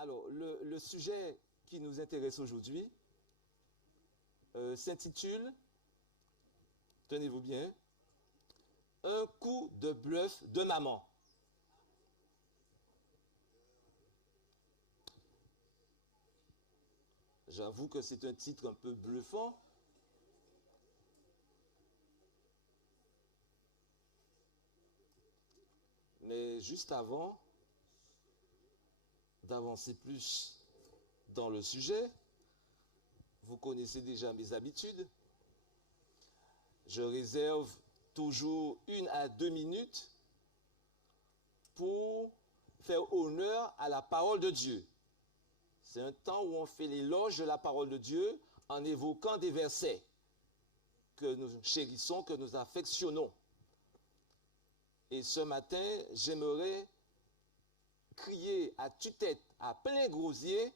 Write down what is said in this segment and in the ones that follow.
Alors, le sujet qui nous intéresse aujourd'hui s'intitule, tenez-vous bien, un coup de bluff de maman. J'avoue que c'est un titre un peu bluffant. Mais juste avant d'avancer plus dans le sujet, vous connaissez déjà mes habitudes. Je réserve toujours 1 à 2 minutes pour faire honneur à la parole de Dieu. C'est un temps où on fait l'éloge de la parole de Dieu en évoquant des versets que nous chérissons, que nous affectionnons. Et ce matin, j'aimerais crier à tue-tête, à plein gosier,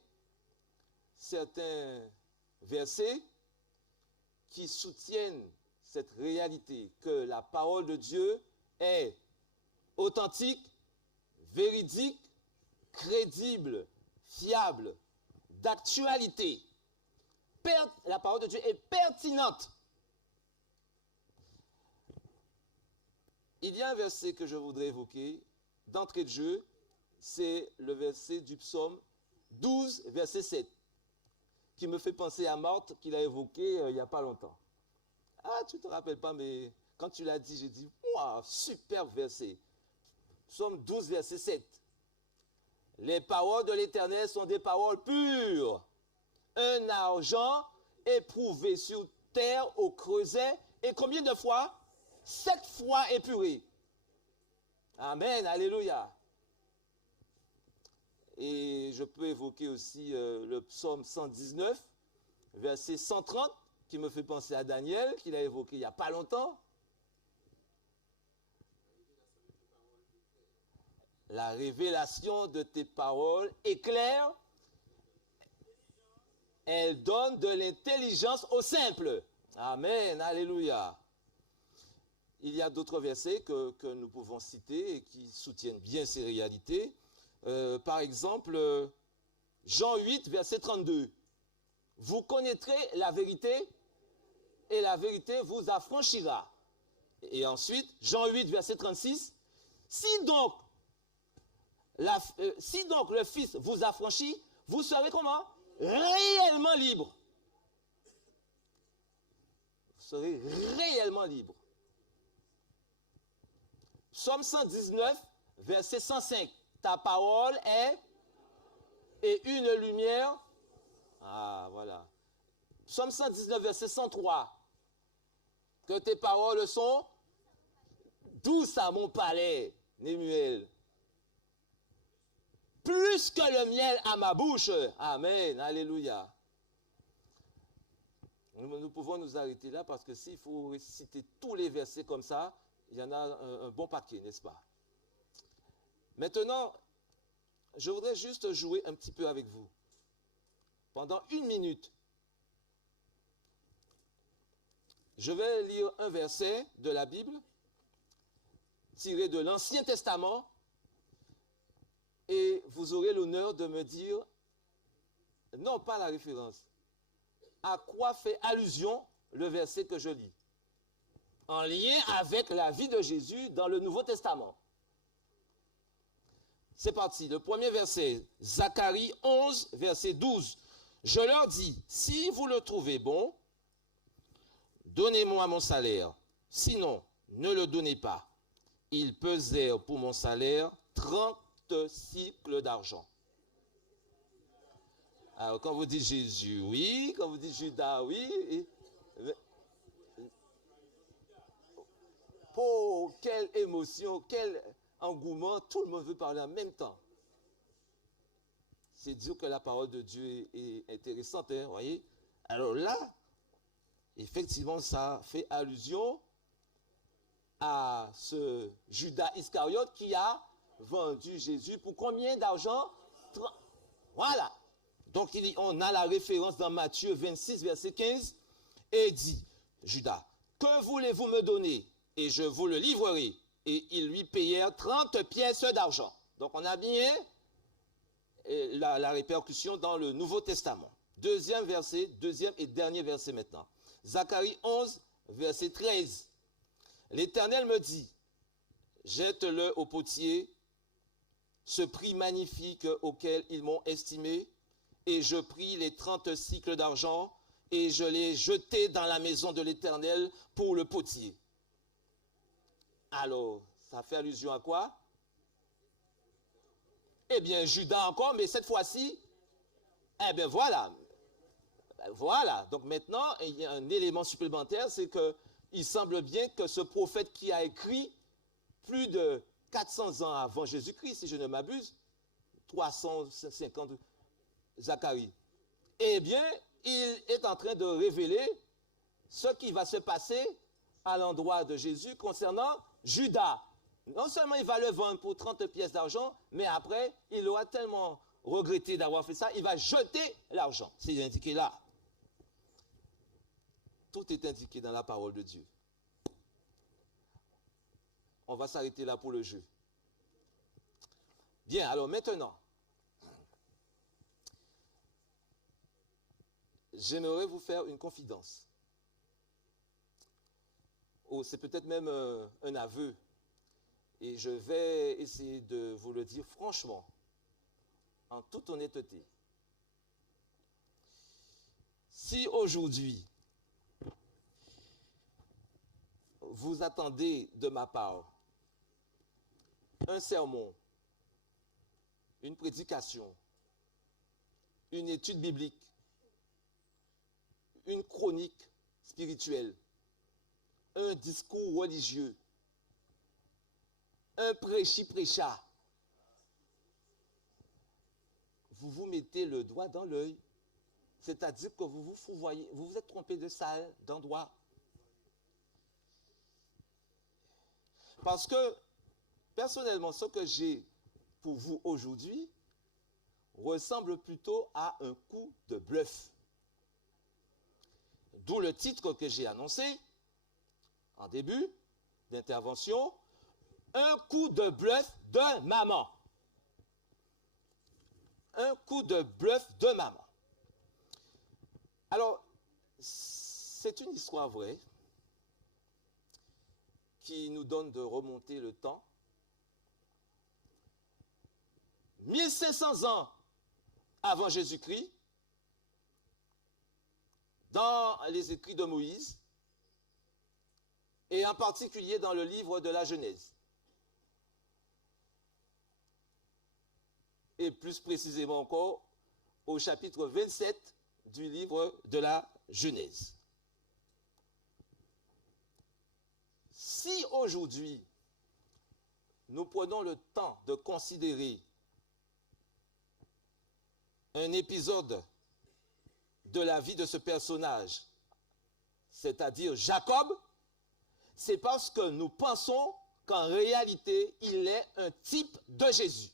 certains versets qui soutiennent cette réalité que la parole de Dieu est authentique, véridique, crédible, fiable, d'actualité. La parole de Dieu est pertinente. Il y a un verset que je voudrais évoquer d'entrée de jeu, c'est le verset du psaume 12, verset 7, qui me fait penser à Marthe, qu'il a évoqué il n'y a pas longtemps. Ah, tu ne te rappelles pas, mais quand tu l'as dit, j'ai dit, waouh, super verset. Psaume 12, verset 7. Les paroles de l'Éternel sont des paroles pures, un argent éprouvé sur terre au creuset, et combien de fois? 7 fois épuré. Amen, alléluia. Et je peux évoquer aussi le psaume 119, verset 130, qui me fait penser à Daniel, qu'il a évoqué il n'y a pas longtemps. La révélation de tes paroles éclaire, elle donne de l'intelligence aux simples. Amen, alléluia. Il y a d'autres versets que nous pouvons citer et qui soutiennent bien ces réalités. Par exemple, Jean 8, verset 32. Vous connaîtrez la vérité et la vérité vous affranchira. Et ensuite, Jean 8, verset 36. Si donc le Fils vous affranchit, vous serez comment? Réellement libre. Vous serez réellement libre. Psaume 119, verset 105. Ta parole est et une lumière. Ah, voilà. Psaume 119, verset 103. Que tes paroles sont douces à mon palais, Némuel. Plus que le miel à ma bouche. Amen, alléluia. Nous pouvons nous arrêter là parce que s'il faut réciter tous les versets comme ça, il y en a un bon paquet, n'est-ce pas? Maintenant, je voudrais juste jouer un petit peu avec vous. Pendant 1 minute, je vais lire un verset de la Bible tiré de l'Ancien Testament et vous aurez l'honneur de me dire, non pas la référence, à quoi fait allusion le verset que je lis, en lien avec la vie de Jésus dans le Nouveau Testament. C'est parti, le premier verset, Zacharie 11, verset 12. Je leur dis, si vous le trouvez bon, donnez-moi mon salaire, sinon, ne le donnez pas. Ils pesèrent pour mon salaire 30 cycles d'argent. Alors, quand vous dites Jésus, oui, quand vous dites Judas, oui. Oh, quelle émotion, quel engouement, tout le monde veut parler en même temps. C'est dire que la parole de Dieu est intéressante, hein, voyez. Alors là, effectivement, ça fait allusion à ce Judas Iscariote qui a vendu Jésus pour combien d'argent? Voilà. Donc, on a la référence dans Matthieu 26, verset 15, et dit, Judas, que voulez-vous me donner? Et je vous le livrerai. Et ils lui payèrent 30 pièces d'argent. Donc, on a bien la répercussion dans le Nouveau Testament. Deuxième verset, deuxième et dernier verset maintenant. Zacharie 11, verset 13. L'Éternel me dit, jette-le au potier, ce prix magnifique auquel ils m'ont estimé, et je pris les 30 cycles d'argent, et je l'ai jeté dans la maison de l'Éternel pour le potier. Alors, ça fait allusion à quoi? Eh bien, Judas encore, mais cette fois-ci, eh bien voilà. Voilà. Donc maintenant, il y a un élément supplémentaire, c'est qu'il semble bien que ce prophète qui a écrit plus de 400 ans avant Jésus-Christ, si je ne m'abuse, 350, Zacharie, eh bien, il est en train de révéler ce qui va se passer à l'endroit de Jésus concernant Judas. Non seulement il va le vendre pour 30 pièces d'argent, mais après, il aura tellement regretté d'avoir fait ça, il va jeter l'argent. C'est indiqué là. Tout est indiqué dans la parole de Dieu. On va s'arrêter là pour le jeu. Bien, alors maintenant, j'aimerais vous faire une confidence. Oh, c'est peut-être même un aveu. Et je vais essayer de vous le dire franchement, en toute honnêteté. Si aujourd'hui, vous attendez de ma part un sermon, une prédication, une étude biblique, une chronique spirituelle, un discours religieux, un prêchi-prêcha, vous vous mettez le doigt dans l'œil, c'est-à-dire que vous vous fourvoyez, vous vous êtes trompé de salle, d'endroit. Parce que, personnellement, ce que j'ai pour vous aujourd'hui ressemble plutôt à un coup de bluff. D'où le titre que j'ai annoncé en début d'intervention, un coup de bluff de maman. Un coup de bluff de maman. Alors, c'est une histoire vraie qui nous donne de remonter le temps. 1500 ans avant Jésus-Christ, dans les écrits de Moïse, et en particulier dans le livre de la Genèse. Et plus précisément encore, au chapitre 27 du livre de la Genèse. Si aujourd'hui, nous prenons le temps de considérer un épisode de la vie de ce personnage, c'est-à-dire Jacob, c'est parce que nous pensons qu'en réalité, il est un type de Jésus.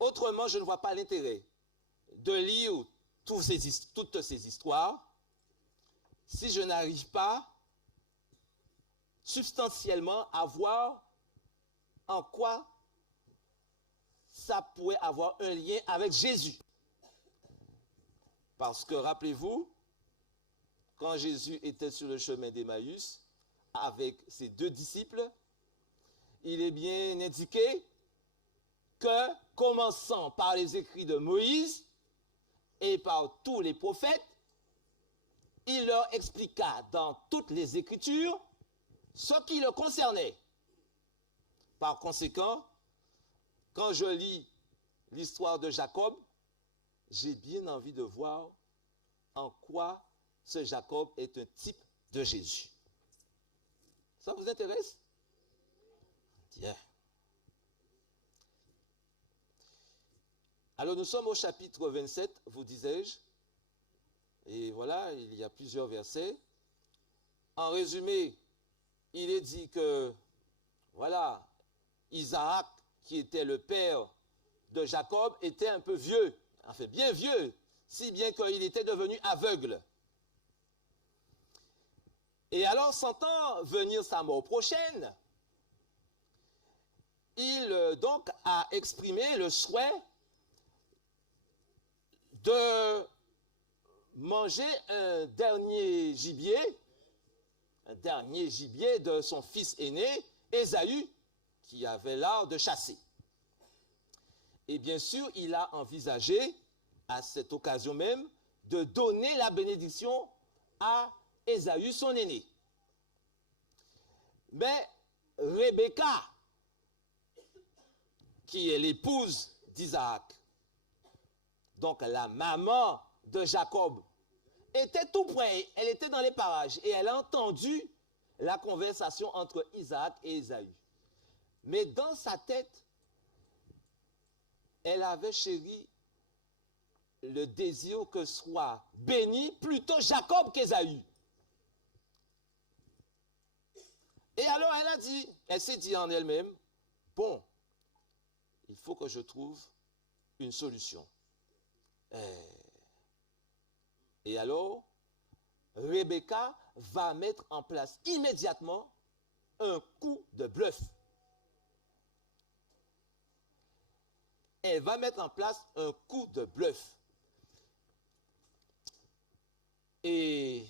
Autrement, je ne vois pas l'intérêt de lire toutes ces histoires si je n'arrive pas substantiellement à voir en quoi ça pourrait avoir un lien avec Jésus. Parce que, rappelez-vous, quand Jésus était sur le chemin d'Emmaüs avec ses 2 disciples, il est bien indiqué que, commençant par les écrits de Moïse et par tous les prophètes, il leur expliqua dans toutes les Écritures ce qui le concernait. Par conséquent, quand je lis l'histoire de Jacob, j'ai bien envie de voir en quoi ce Jacob est un type de Jésus. Ça vous intéresse? Bien. Alors nous sommes au chapitre 27, vous disais-je, et voilà, il y a plusieurs versets. En résumé, il est dit que, voilà, Isaac, qui était le père de Jacob, était un peu vieux, enfin bien vieux, si bien qu'il était devenu aveugle. Et alors, sentant venir sa mort prochaine, il donc a exprimé le souhait de manger un dernier gibier de son fils aîné, Ésaü, qui avait l'art de chasser. Et bien sûr, il a envisagé, à cette occasion même, de donner la bénédiction à Ésaü, son aîné. Mais Rebecca, qui est l'épouse d'Isaac, donc la maman de Jacob, était tout près, elle était dans les parages et elle a entendu la conversation entre Isaac et Ésaü. Mais dans sa tête, elle avait chéri le désir que soit béni plutôt Jacob qu'Ésaü. Et alors elle s'est dit en elle-même, bon, il faut que je trouve une solution. Et alors, Rebecca va mettre en place immédiatement un coup de bluff. Elle va mettre en place un coup de bluff. Et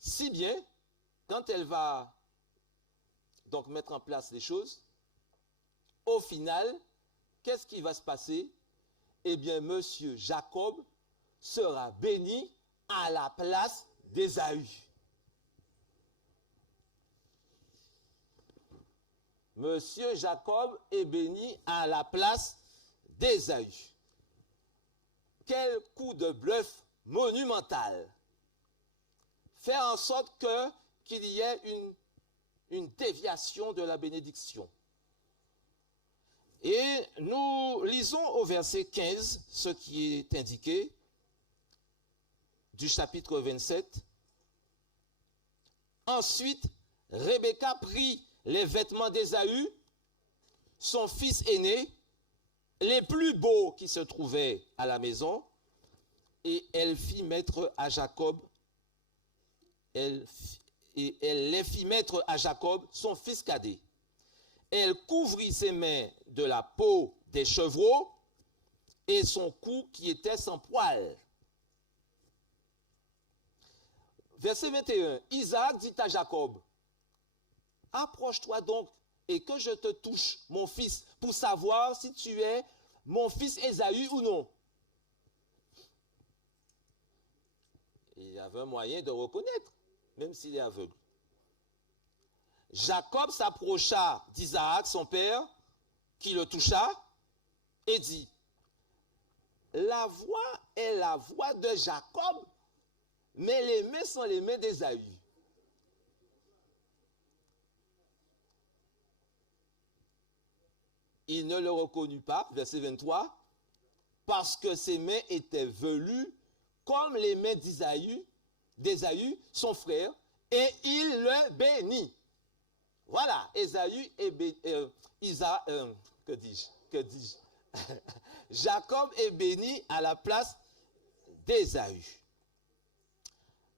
si bien, quand elle va donc mettre en place les choses, au final, qu'est-ce qui va se passer? Eh bien, monsieur Jacob sera béni à la place d'Ésaü. Monsieur Jacob est béni à la place d'Ésaü. Quel coup de bluff monumental. Faire en sorte qu'il y ait une déviation de la bénédiction. Et nous lisons au verset 15 ce qui est indiqué du chapitre 27. Ensuite, Rebecca prit les vêtements d'Ésaü, son fils aîné, les plus beaux qui se trouvaient à la maison, et elle fit mettre à Jacob, elle les fit mettre à Jacob, son fils cadet. Elle couvrit ses mains de la peau des chevreaux et son cou qui était sans poil. Verset 21. Isaac dit à Jacob, approche-toi donc et que je te touche, mon fils, pour savoir si tu es mon fils Ésaü ou non. Il y avait un moyen de reconnaître, même s'il est aveugle. Jacob s'approcha d'Isaac, son père, qui le toucha, et dit, la voix est la voix de Jacob, mais les mains sont les mains d'Ésaü. Il ne le reconnut pas, verset 23, parce que ses mains étaient velues comme les mains d'Ésaü, son frère, et il le bénit. Voilà, Ésaü est béni, Jacob est béni à la place d'Ésaü.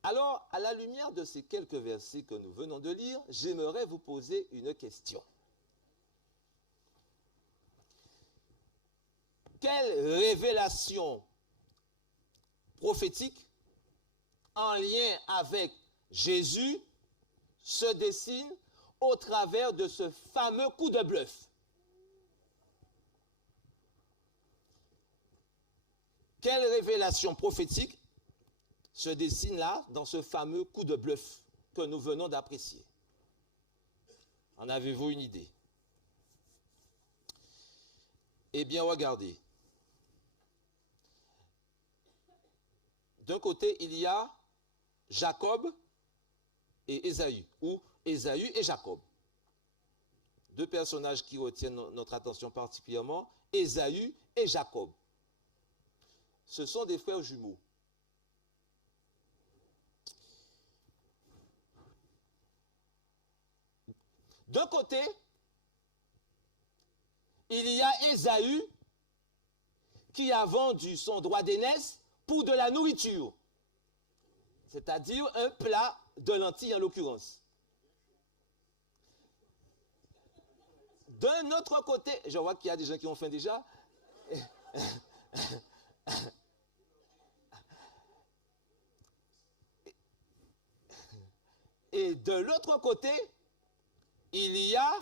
Alors, à la lumière de ces quelques versets que nous venons de lire, j'aimerais vous poser une question. Quelle révélation prophétique en lien avec Jésus se dessine au travers de ce fameux coup de bluff? Quelle révélation prophétique se dessine là dans ce fameux coup de bluff que nous venons d'apprécier? En avez-vous une idée? Eh bien, regardez. D'un côté, il y a Jacob et Ésaü, ou Ésaü et Jacob. Deux personnages qui retiennent notre attention particulièrement, Ésaü et Jacob. Ce sont des frères jumeaux. D'un côté, il y a Ésaü qui a vendu son droit d'aînesse pour de la nourriture, c'est-à-dire un plat de lentilles en l'occurrence. D'un autre côté, je vois qu'il y a des gens qui ont faim déjà. Et de l'autre côté, il y a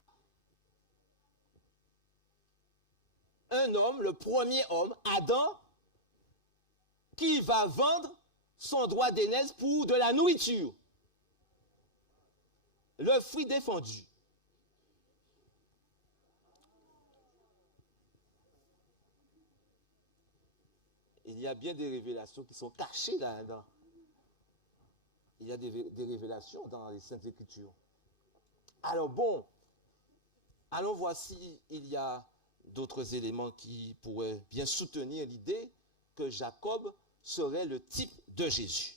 un homme, le premier homme, Adam, qui va vendre son droit d'aînesse pour de la nourriture. Le fruit défendu. Il y a bien des révélations qui sont cachées là-dedans. Il y a des révélations dans les Saintes Écritures. Alors bon, allons voir s'il y a d'autres éléments qui pourraient bien soutenir l'idée que Jacob serait le type de Jésus.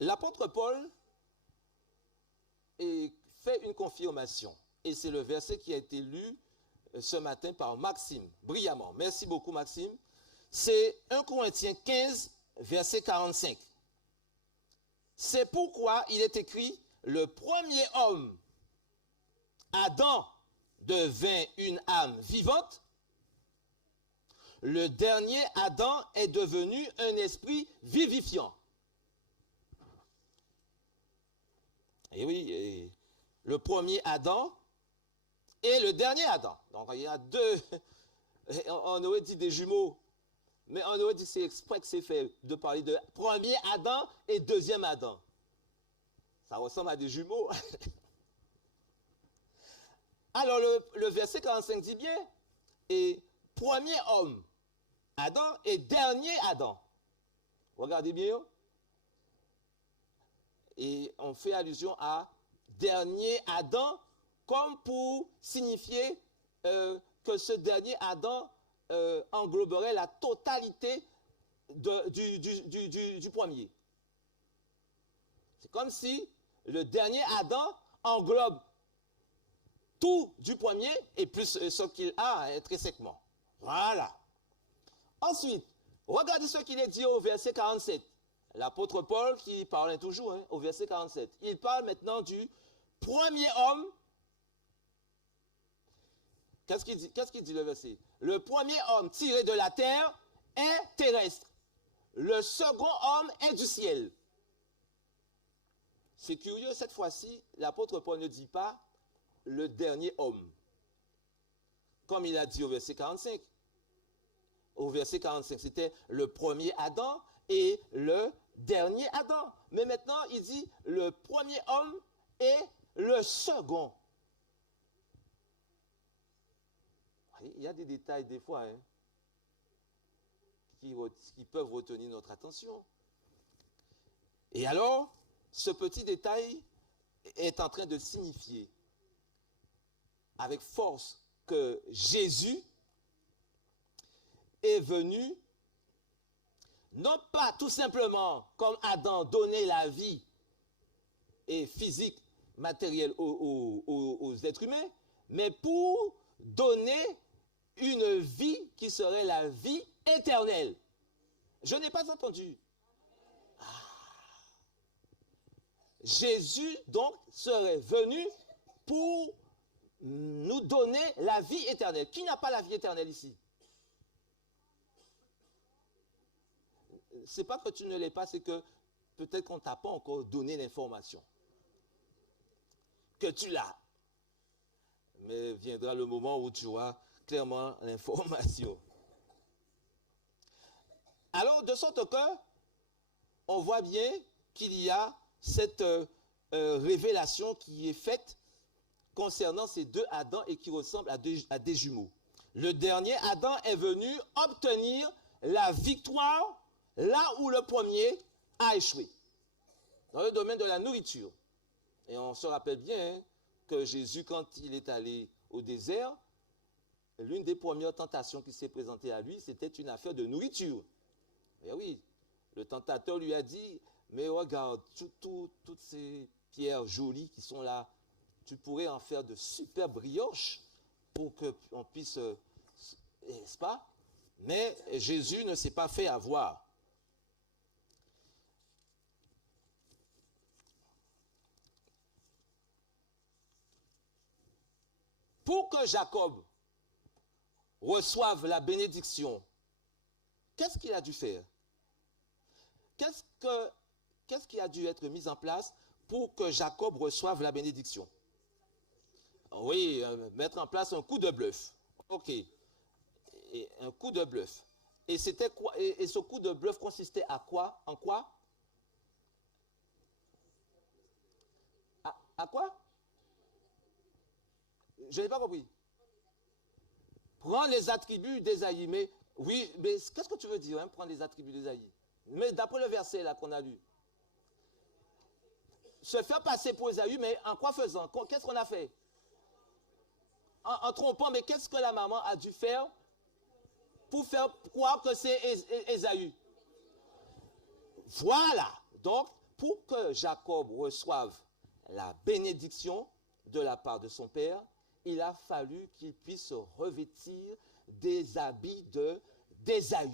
L'apôtre Paul fait une confirmation. Et c'est le verset qui a été lu ce matin par Maxime, brillamment. Merci beaucoup, Maxime. C'est 1 Corinthiens 15, verset 45. C'est pourquoi il est écrit, le premier homme, Adam, devint une âme vivante. Le dernier Adam est devenu un esprit vivifiant. Et oui, le premier Adam et le dernier Adam. Donc il y a deux, on aurait dit des jumeaux, mais on aurait dit c'est exprès que c'est fait de parler de premier Adam et deuxième Adam. Ça ressemble à des jumeaux. Alors le verset 45 dit bien, et premier homme, Adam, et dernier Adam. Regardez bien. Et on fait allusion à dernier Adam comme pour signifier que ce dernier Adam engloberait la totalité du premier. C'est comme si le dernier Adam englobe tout du premier et plus ce qu'il a intrinsèquement. Voilà. Ensuite, regardez ce qu'il est dit au verset 47. L'apôtre Paul qui parlait toujours au verset 47. Il parle maintenant du premier homme. Qu'est-ce qu'il dit le verset? Le premier homme tiré de la terre est terrestre. Le second homme est du ciel. C'est curieux, cette fois-ci, l'apôtre Paul ne dit pas le dernier homme. Comme il a dit au verset 45. Au verset 45, c'était le premier Adam et le dernier Adam. Mais maintenant, il dit le premier homme et le second. Il y a des détails des fois qui peuvent retenir notre attention. Et alors, ce petit détail est en train de signifier avec force que Jésus est venu non pas tout simplement comme Adam donner la vie et physique, matérielle aux êtres humains, mais pour donner une vie qui serait la vie éternelle. Je n'ai pas entendu. Jésus donc serait venu pour nous donner la vie éternelle. Qui n'a pas la vie éternelle ici? C'est pas que tu ne l'aies pas, c'est que peut-être qu'on ne t'a pas encore donné l'information. Que tu l'as. Mais viendra le moment où tu auras clairement l'information. Alors, de sorte que, on voit bien qu'il y a cette révélation qui est faite concernant ces deux Adams et qui ressemblent à des jumeaux. Le dernier Adam est venu obtenir la victoire là où le premier a échoué, dans le domaine de la nourriture. Et on se rappelle bien que Jésus, quand il est allé au désert, l'une des premières tentations qui s'est présentée à lui, c'était une affaire de nourriture. Et oui, le tentateur lui a dit, mais regarde, toutes ces pierres jolies qui sont là, tu pourrais en faire de super brioches pour qu'on puisse, n'est-ce pas? Mais Jésus ne s'est pas fait avoir. Pour que Jacob reçoive la bénédiction, qu'est-ce qu'il a dû faire? Qu'est-ce qui a dû être mis en place pour que Jacob reçoive la bénédiction? Oui, mettre en place un coup de bluff. Ok. Et un coup de bluff. Et c'était quoi? Et ce coup de bluff consistait à quoi? En quoi? À quoi? Je n'ai pas compris. Prends les attributs d'Ésaïe. Mais oui, mais qu'est-ce que tu veux dire, hein, prendre les attributs d'Ésaïe? Mais d'après le verset là qu'on a lu. Se faire passer pour Ésaü, mais en quoi faisant? Qu'est-ce qu'on a fait? En trompant, mais qu'est-ce que la maman a dû faire pour faire croire que c'est Ésaü? Voilà. Donc, pour que Jacob reçoive la bénédiction de la part de son père, il a fallu qu'il puisse se revêtir des habits d'Ésaü.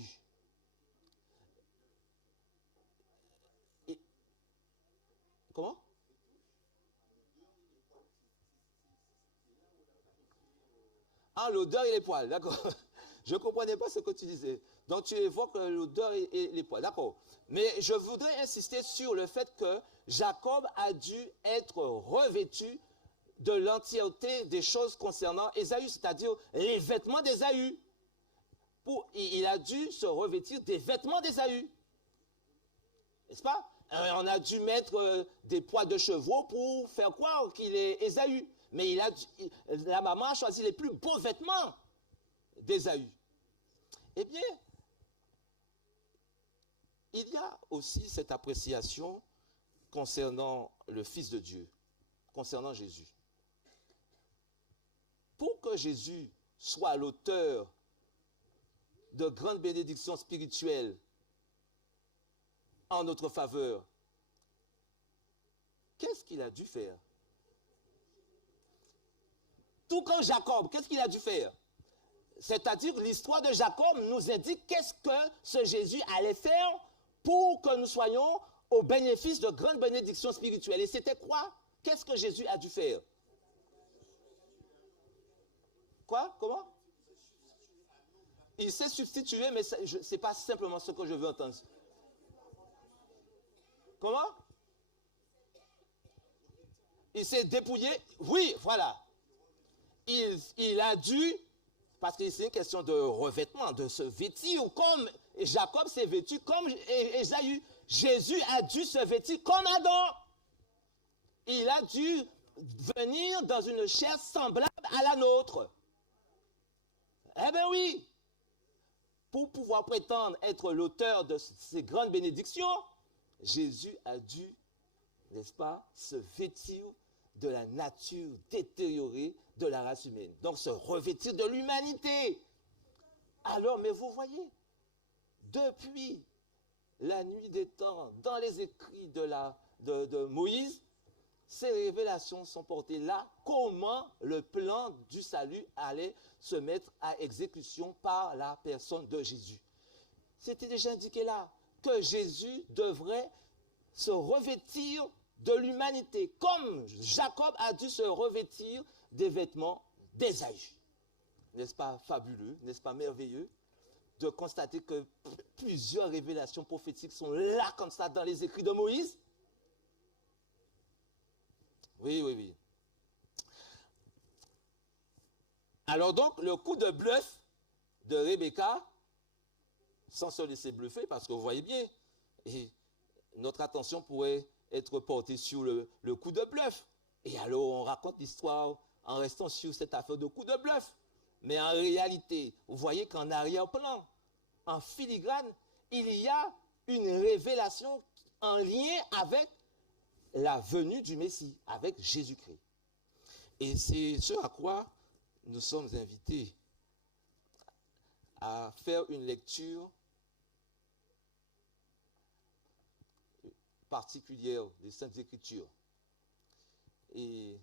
Comment? Ah, l'odeur et les poils, d'accord. Je ne comprenais pas ce que tu disais. Donc tu évoques l'odeur et les poils, d'accord. Mais je voudrais insister sur le fait que Jacob a dû être revêtu de l'entièreté des choses concernant Ésaü, c'est-à-dire les vêtements d'Ésaü. Il a dû se revêtir des vêtements d'Ésaü. N'est-ce pas? On a dû mettre des poils de chevaux pour faire croire qu'il est Ésaü. Mais la maman a choisi les plus beaux vêtements d'Ésaü. Eh bien, il y a aussi cette appréciation concernant le Fils de Dieu, concernant Jésus. Pour que Jésus soit l'auteur de grandes bénédictions spirituelles en notre faveur, qu'est-ce qu'il a dû faire? Tout comme Jacob, qu'est-ce qu'il a dû faire? C'est-à-dire l'histoire de Jacob nous indique qu'est-ce que ce Jésus allait faire pour que nous soyons au bénéfice de grandes bénédictions spirituelles. Et c'était quoi? Qu'est-ce que Jésus a dû faire? Quoi? Comment? Il s'est substitué, mais ce n'est pas simplement ce que je veux entendre. Comment? Il s'est dépouillé? Oui, voilà. Il a dû, parce que c'est une question de revêtement, de se vêtir comme Jacob s'est vêtu, comme Ésaü. Jésus a dû se vêtir comme Adam. Il a dû venir dans une chair semblable à la nôtre. Eh bien oui. Pour pouvoir prétendre être l'auteur de ces grandes bénédictions, Jésus a dû, n'est-ce pas, se vêtir de la nature détériorée de la race humaine. Donc se revêtir de l'humanité. Alors, mais vous voyez, depuis la nuit des temps, dans les écrits de Moïse, ces révélations sont portées là. Comment le plan du salut allait se mettre à exécution par la personne de Jésus. C'était déjà indiqué là que Jésus devrait se revêtir de l'humanité, comme Jacob a dû se revêtir des vêtements d'Ésaü. N'est-ce pas fabuleux, n'est-ce pas merveilleux de constater que plusieurs révélations prophétiques sont là comme ça dans les écrits de Moïse? Oui, oui, oui. Alors donc, le coup de bluff de Rebecca, sans se laisser bluffer, parce que vous voyez bien, et notre attention pourrait être portée sur le coup de bluff. Et alors, on raconte l'histoire en restant sur cette affaire de coup de bluff. Mais en réalité, vous voyez qu'en arrière-plan, en filigrane, il y a une révélation en lien avec la venue du Messie, avec Jésus-Christ. Et c'est ce à quoi nous sommes invités à faire une lecture particulière des Saintes Écritures. Et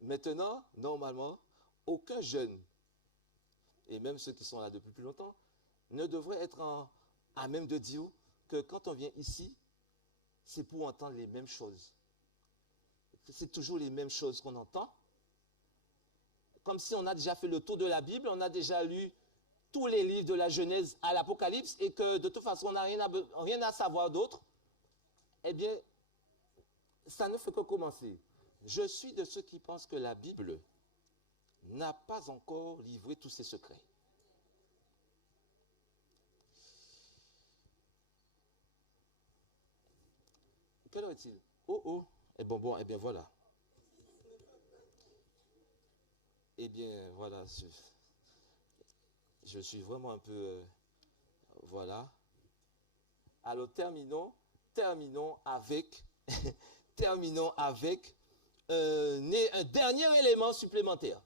maintenant, normalement, aucun jeune, et même ceux qui sont là depuis plus longtemps, ne devrait être à même de dire que quand on vient ici, c'est pour entendre les mêmes choses. C'est toujours les mêmes choses qu'on entend. comme si on a déjà fait le tour de la Bible, on a déjà lu tous les livres de la Genèse à l'Apocalypse et que de toute façon on n'a rien à savoir d'autre, eh bien, ça ne fait que commencer. Je suis de ceux qui pensent que la Bible n'a pas encore livré tous ses secrets. Quelle heure est-il? Oh, oh. Eh bien voilà. Eh bien voilà, je suis vraiment un peu... voilà. Alors terminons avec, terminons avec un dernier élément supplémentaire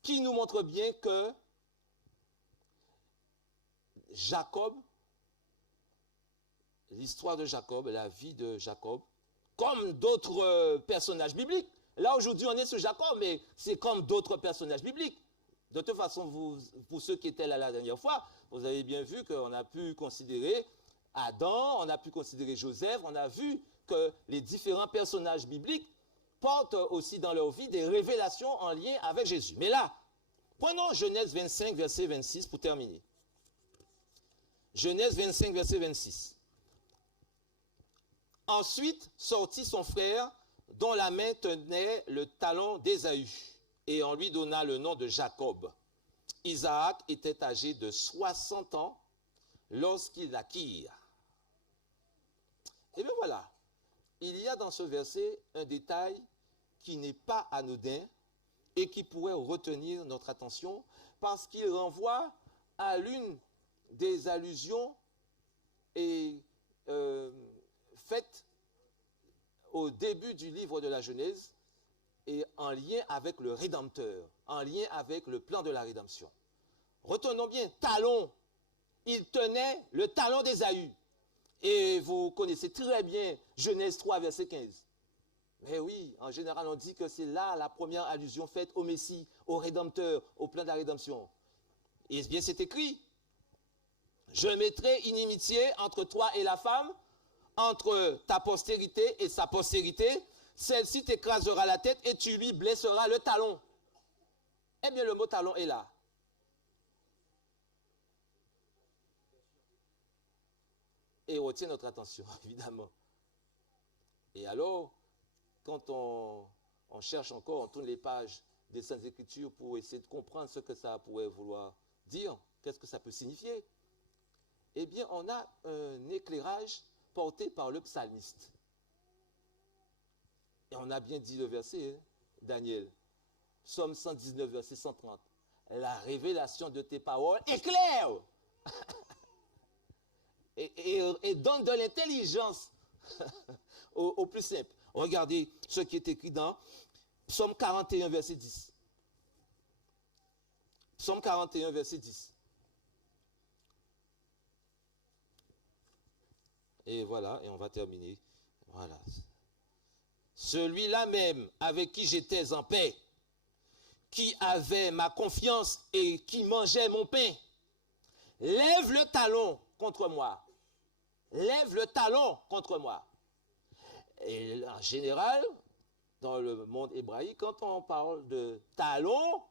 qui nous montre bien que Jacob, l'histoire de Jacob, la vie de Jacob, comme d'autres personnages bibliques. Là, aujourd'hui, on est sur Jacob, mais c'est comme d'autres personnages bibliques. De toute façon, pour ceux qui étaient là la dernière fois, vous avez bien vu qu'on a pu considérer Adam, on a pu considérer Joseph, on a vu que les différents personnages bibliques portent aussi dans leur vie des révélations en lien avec Jésus. Mais là, prenons Genèse 25, verset 26 pour terminer. Genèse 25, verset 26. Ensuite sortit son frère, dont la main tenait le talon d'Ésaü, et on lui donna le nom de Jacob. Isaac était âgé de 60 ans lorsqu'ils l'acquirent. Et bien voilà, il y a dans ce verset un détail qui n'est pas anodin et qui pourrait retenir notre attention parce qu'il renvoie à l'une des allusions faites au début du livre de la Genèse et en lien avec le Rédempteur, en lien avec le plan de la rédemption. Retenons bien, talon. Il tenait le talon d'Ésaü. Et vous connaissez très bien Genèse 3, verset 15. Mais oui, en général, on dit que c'est là la première allusion faite au Messie, au Rédempteur, au plan de la rédemption. Et bien, c'est écrit. Je mettrai inimitié entre toi et la femme, entre ta postérité et sa postérité. Celle-ci t'écrasera la tête et tu lui blesseras le talon. Eh bien, le mot talon est là. Et retient notre attention, évidemment. Et alors, quand on cherche encore, on tourne les pages des Saintes Écritures pour essayer de comprendre ce que ça pourrait vouloir dire, qu'est-ce que ça peut signifier, eh bien, on a un éclairage porté par le psalmiste. Et on a bien dit le verset, hein, Daniel, Psaume 119, verset 130. La révélation de tes paroles éclaire et donne de l'intelligence au plus simple. Regardez ce qui est écrit dans Psaume 41, verset 10. Psaume 41, verset 10. Et voilà, et on va terminer. Voilà. Celui-là même avec qui j'étais en paix, qui avait ma confiance et qui mangeait mon pain, lève le talon contre moi. Lève le talon contre moi. Et en général, dans le monde hébraïque, quand on parle de talon,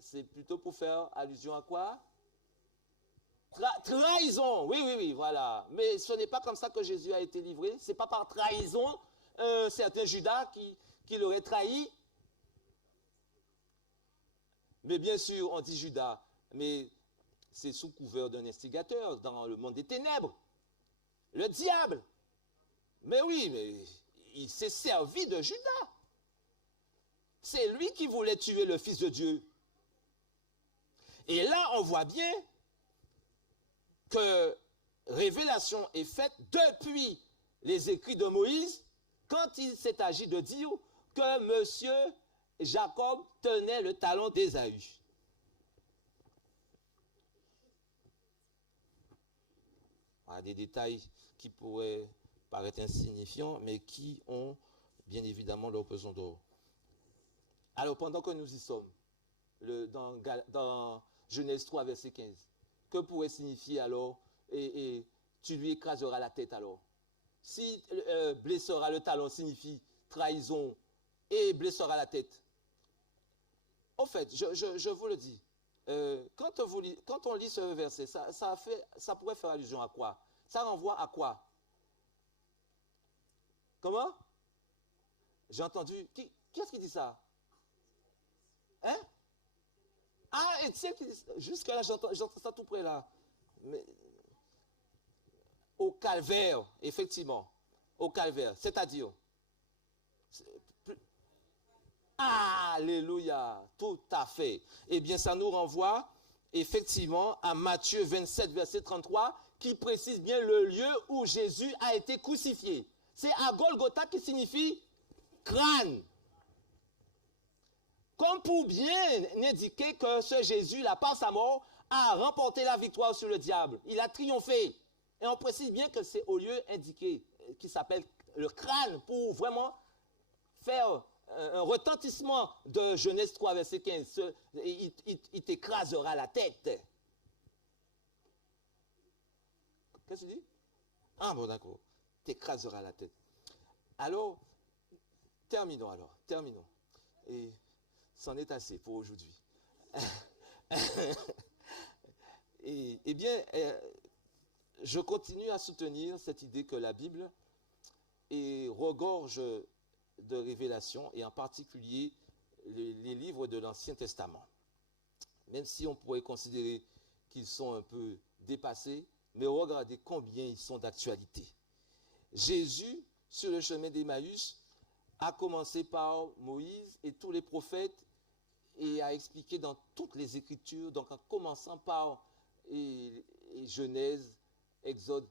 c'est plutôt pour faire allusion à quoi? Trahison, oui, voilà. Mais ce n'est pas comme ça que Jésus a été livré. Ce n'est pas par trahison un certain Judas qui l'aurait trahi. Mais bien sûr, on dit Judas, mais c'est sous couvert d'un instigateur dans le monde des ténèbres. Le diable. Mais oui, mais il s'est servi de Judas. C'est lui qui voulait tuer le Fils de Dieu. Et là, on voit bien que révélation est faite depuis les écrits de Moïse quand il s'est agi de dire que monsieur Jacob tenait le talon d'Ésaü. Voilà des détails qui pourraient paraître insignifiants, mais qui ont bien évidemment leur pesant d'or. Alors, pendant que nous y sommes, dans Genèse 3, verset 15, que pourrait signifier alors et tu lui écraseras la tête alors? Si blessera le talon signifie trahison et blessera la tête. Au fait, je vous le dis, quand on lit ce verset, ça pourrait faire allusion à quoi? Ça renvoie à quoi? Comment? J'ai entendu. Qui est-ce qui dit ça? Hein? Ah, Étienne qui dit ça. Jusque-là, j'entends ça tout près là. Mais, au calvaire, effectivement. Au calvaire, c'est-à-dire. Alléluia, tout à fait. Eh bien, ça nous renvoie effectivement à Matthieu 27, verset 33, qui précise bien le lieu où Jésus a été crucifié. C'est à Golgotha qui signifie crâne. Comme pour bien indiquer que ce Jésus, là, par sa mort, a remporté la victoire sur le diable. Il a triomphé. Et on précise bien que c'est au lieu indiqué, qui s'appelle le crâne, pour vraiment faire un retentissement de Genèse 3, verset 15. Il t'écrasera la tête. Qu'est-ce que tu dis? Ah bon, d'accord. T'écrasera la tête. Alors, terminons. Et c'en est assez pour aujourd'hui. Eh bien, je continue à soutenir cette idée que la Bible regorge de révélations, et en particulier les livres de l'Ancien Testament. Même si on pourrait considérer qu'ils sont un peu dépassés, mais regardez combien ils sont d'actualité. Jésus, sur le chemin d'Emmaüs, a commencé par Moïse et tous les prophètes et a expliqué dans toutes les Écritures, donc en commençant par Genèse, Exode.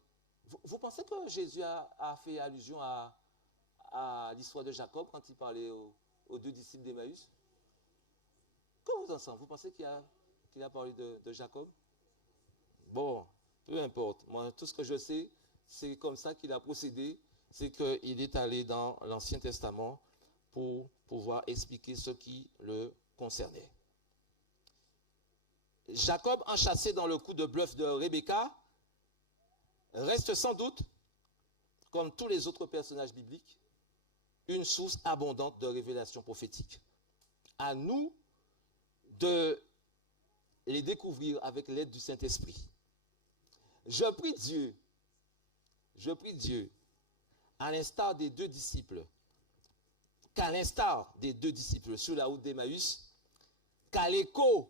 Vous pensez que Jésus a fait allusion à l'histoire de Jacob quand il parlait aux deux disciples d'Emmaüs? Que vous en pensez? Vous pensez qu'il a parlé de Jacob? Bon, peu importe. Moi, tout ce que je sais, c'est comme ça qu'il a procédé. C'est qu'il est allé dans l'Ancien Testament pour pouvoir expliquer ce qui le concernait. Jacob, enchâssé dans le coup de bluff de Rebecca, reste sans doute, comme tous les autres personnages bibliques, une source abondante de révélations prophétiques. À nous de les découvrir avec l'aide du Saint-Esprit. Je prie Dieu, à l'instar des deux disciples, sur la route d'Emmaüs, qu'à l'écho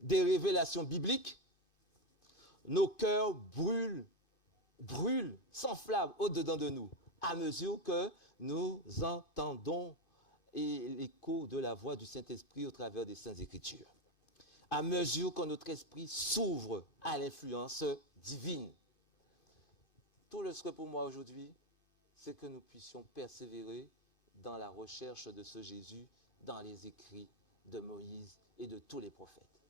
des révélations bibliques, nos cœurs brûlent, s'enflamment au-dedans de nous, à mesure que nous entendons l'écho de la voix du Saint-Esprit au travers des Saintes Écritures. À mesure que notre esprit s'ouvre à l'influence divine. Tout le souhait pour moi aujourd'hui, c'est que nous puissions persévérer dans la recherche de ce Jésus, dans les écrits de Moïse et de tous les prophètes.